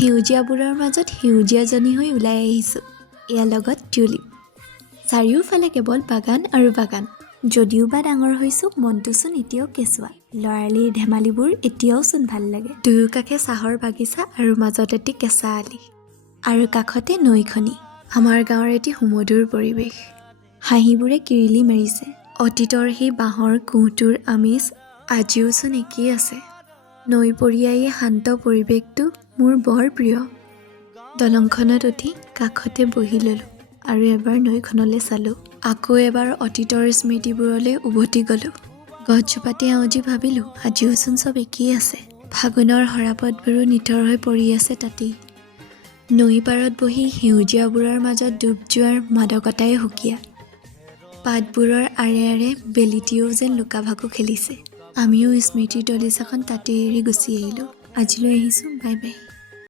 সেউজীয়াবোৰৰ মাজত সেউজীয়াজনী হৈ ওলাই আহিছোঁ। ইয়াৰ লগত টিউলিপ। চাৰিওফালে কেৱল বাগান আৰু বাগান। যদিও বা ডাঙৰ হৈছোঁ, মনটোচোন এতিয়াও কেঁচুৱা। ল'ৰালিৰ ধেমালিবোৰ এতিয়াও চোন ভাল লাগে। দুয়োকাষে চাহৰ বাগিচা আৰু মাজত এটি কেঁচা আলি। আৰু কাষতে নৈখনি। আমাৰ গাঁৱৰ এটি সুমধুৰ পৰিৱেশ। হাঁহিবোৰে কিৰিলি মাৰিছে। অতীতৰ সেই বাঁহৰ কোঁহটোৰ আমেজ আজিওচোন একেই আছে। নৈ পৰিয়াই শান্ত পৰিৱেশটো মোৰ বৰ প্ৰিয়। দলংখনত উঠি কাষতে বহি ল'লোঁ আৰু এবাৰ নৈখনলৈ চালোঁ। আকৌ এবাৰ অতীতৰ স্মৃতিবোৰলৈ উভতি গ'লোঁ। গছজোপাতে আউজি ভাবিলোঁ, আজিওচোন চব একেই আছে। ফাগুনৰ সৰাপতবোৰো নিথৰ হৈ পৰি আছে তাতেই। নৈ পাৰত বহি সেউজীয়াবোৰৰ মাজত ডুব যোৱাৰ মাদকতাই সুকীয়া। পাতবোৰৰ আৰে আৰে বেলিটিও যেন লুকা-ভাকু খেলিছে। আমিও স্মৃতিৰ দলিচাখন তাতে এৰি গুচি আহিলোঁ। আজিলৈ আহিছোঁ, বাই বাই।